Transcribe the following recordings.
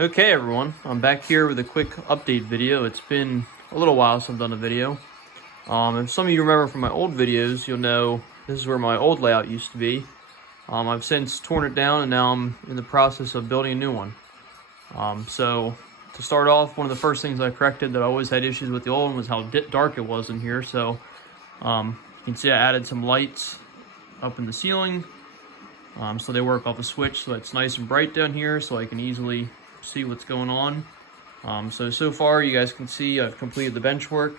Okay everyone, I'm back here with a quick update video. It's been a little while since I've done a video. If some of you remember from my old videos, you'll know this is where my old layout used to be. I've since torn it down and now I'm in the process of building a new one. So to start off, one of the first things I corrected that I always had issues with the old one was how dark it was in here. So you can see I added some lights up in the ceiling. So they work off a switch, so it's nice and bright down here so I can easily see what's going on. So far you guys can see I've completed the bench work.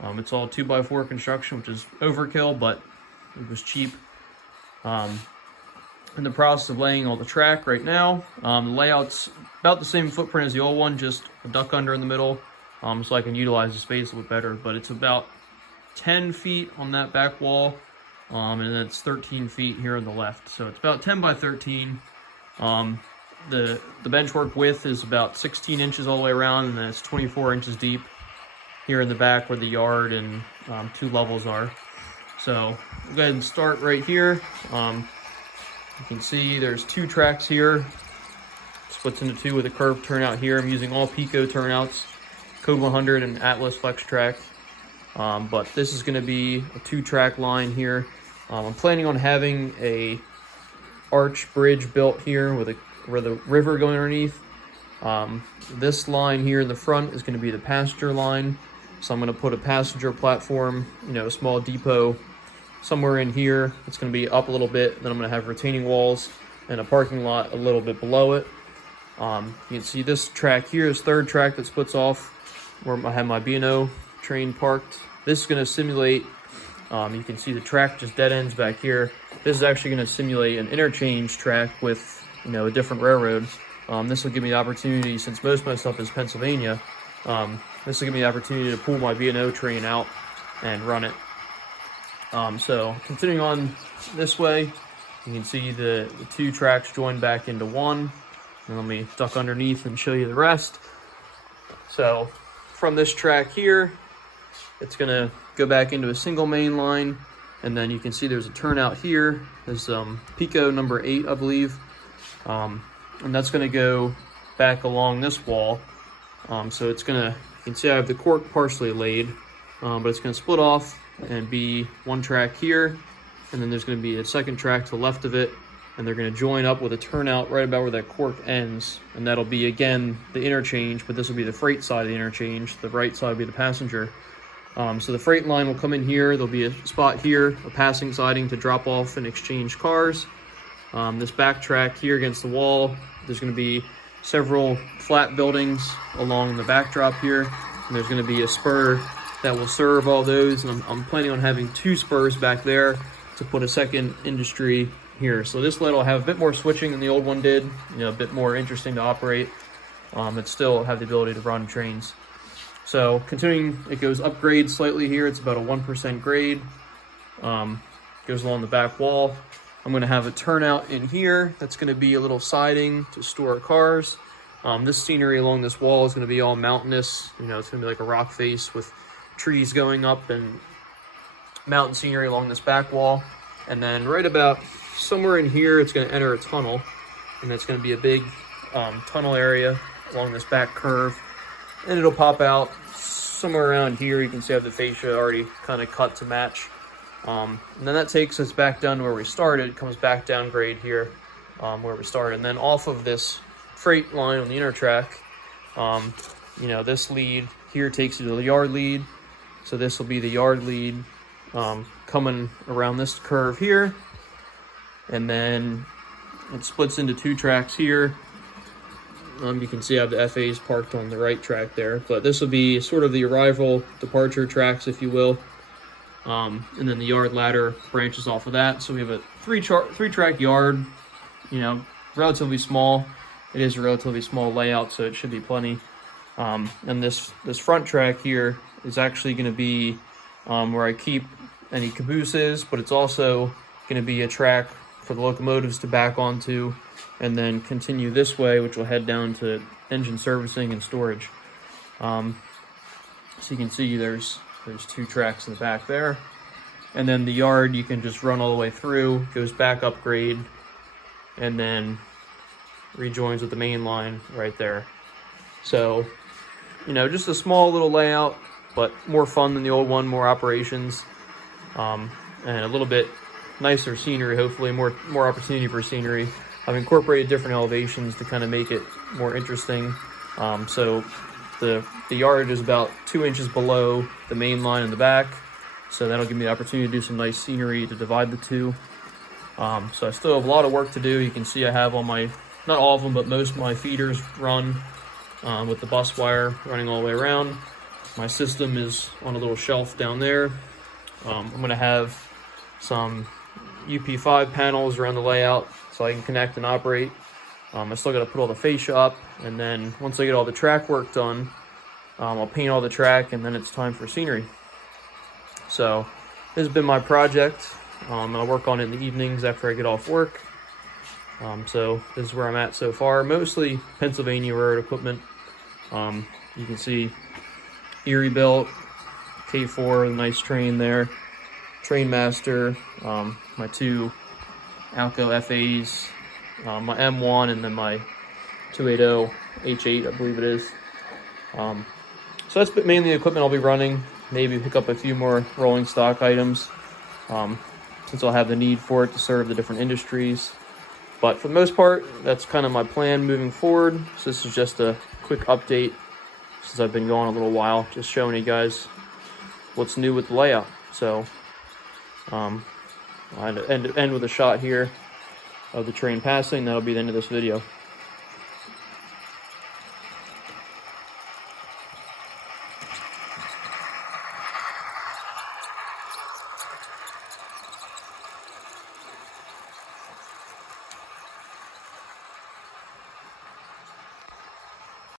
It's all 2x4 construction, which is overkill, but it was cheap. In the process of laying all the track right now. The layout's about the same footprint as the old one, just a duck under in the middle, so I can utilize the space a little bit better. But it's about 10 feet on that back wall, and then it's 13 feet here on the left. So it's about 10 by 13. The bench work width is about 16 inches all the way around, and then it's 24 inches deep here in the back where the yard and 2 levels are. So we'll go ahead and start right here. You can see there's 2 tracks here, splits into 2 with a curved turnout here. I'm using all Pico turnouts, Code 100 and Atlas Flex Track. But this is going to be a 2-track line here. I'm planning on having a arch bridge built here with the river going underneath. This line here in the front is going to be the passenger line. So I'm going to put a passenger platform, a small depot somewhere in here. It's going to be up a little bit. Then I'm going to have retaining walls and a parking lot a little bit below it. You can see this track here is 3rd track that splits off where I have my B&O train parked. This is going to simulate, you can see the track just dead ends back here. This is actually going to simulate an interchange track with a different railroad. This will give me the opportunity, since most of my stuff is Pennsylvania, this will give me the opportunity to pull my B&O train out and run it. So continuing on this way, you can see the 2 tracks join back into 1. And let me duck underneath and show you the rest. So from this track here, it's going to go back into a single main line. And then you can see there's a turnout here. There's Pico number 8, I believe. And that's going to go back along this wall. So it's going to, you can see I have the cork partially laid, but it's going to split off and be 1 track here. And then there's going to be a 2nd track to the left of it. And they're going to join up with a turnout right about where that cork ends. And that'll be, again, the interchange, but this will be the freight side of the interchange. The right side will be the passenger. So the freight line will come in here. There'll be a spot here, a passing siding to drop off and exchange cars. This back track here against the wall, there's going to be several flat buildings along the backdrop here. And there's going to be a spur that will serve all those. And I'm planning on having 2 spurs back there to put a 2nd industry here. So this light will have a bit more switching than the old one did, a bit more interesting to operate, but still have the ability to run trains. So continuing, it goes upgrade slightly here. It's about a 1% grade. Goes along the back wall. I'm going to have a turnout in here. That's going to be a little siding to store cars. This scenery along this wall is going to be all mountainous. It's going to be like a rock face with trees going up and mountain scenery along this back wall. And then right about somewhere in here, it's going to enter a tunnel. And that's going to be a big tunnel area along this back curve. And it'll pop out somewhere around here. You can see I have the fascia already kind of cut to match. And then that takes us back down to where we started. It comes back down grade here where we started. And then off of this freight line on the inner track, this lead here takes you to the yard lead. So this will be the yard lead coming around this curve here. And then it splits into 2 tracks here. You can see I have the FAs parked on the right track there. But this will be sort of the arrival departure tracks, if you will. And then the yard ladder branches off of that. So we have a 3-track yard, relatively small. It is a relatively small layout, so it should be plenty. And this front track here is actually going to be where I keep any cabooses, but it's also going to be a track for the locomotives to back onto and then continue this way, which will head down to engine servicing and storage. So you can see there's 2 tracks in the back there. And then the yard you can just run all the way through, goes back up grade, and then rejoins with the main line right there. So, you know, just a small little layout, but more fun than the old one, more operations, and a little bit nicer scenery, hopefully more opportunity for scenery. I've incorporated different elevations to kind of make it more interesting. So the yard is about 2 inches below the main line in the back, so that'll give me the opportunity to do some nice scenery to divide the two. So I still have a lot of work to do. You can see I have all my, not all of them, but most of my feeders run with the bus wire running all the way around. My system is on a little shelf down there. I'm going to have some UP5 panels around the layout so I can connect and operate. I still got to put all the fascia up, and then once I get all the track work done, I'll paint all the track, and then it's time for scenery. So this has been my project. I'll work on it in the evenings after I get off work. So this is where I'm at so far. Mostly Pennsylvania road equipment. You can see Erie built, K4, the nice train there. Train Master, my two Alco FAs, my M1, and then my 280 H8, I believe it is. So that's mainly the equipment I'll be running. Maybe pick up a few more rolling stock items, since I'll have the need for it to serve the different industries. But for the most part, that's kind of my plan moving forward. So this is just a quick update since I've been going a little while, just showing you guys what's new with the layout. So I'll end with a shot here of the train passing. That'll be the end of this video.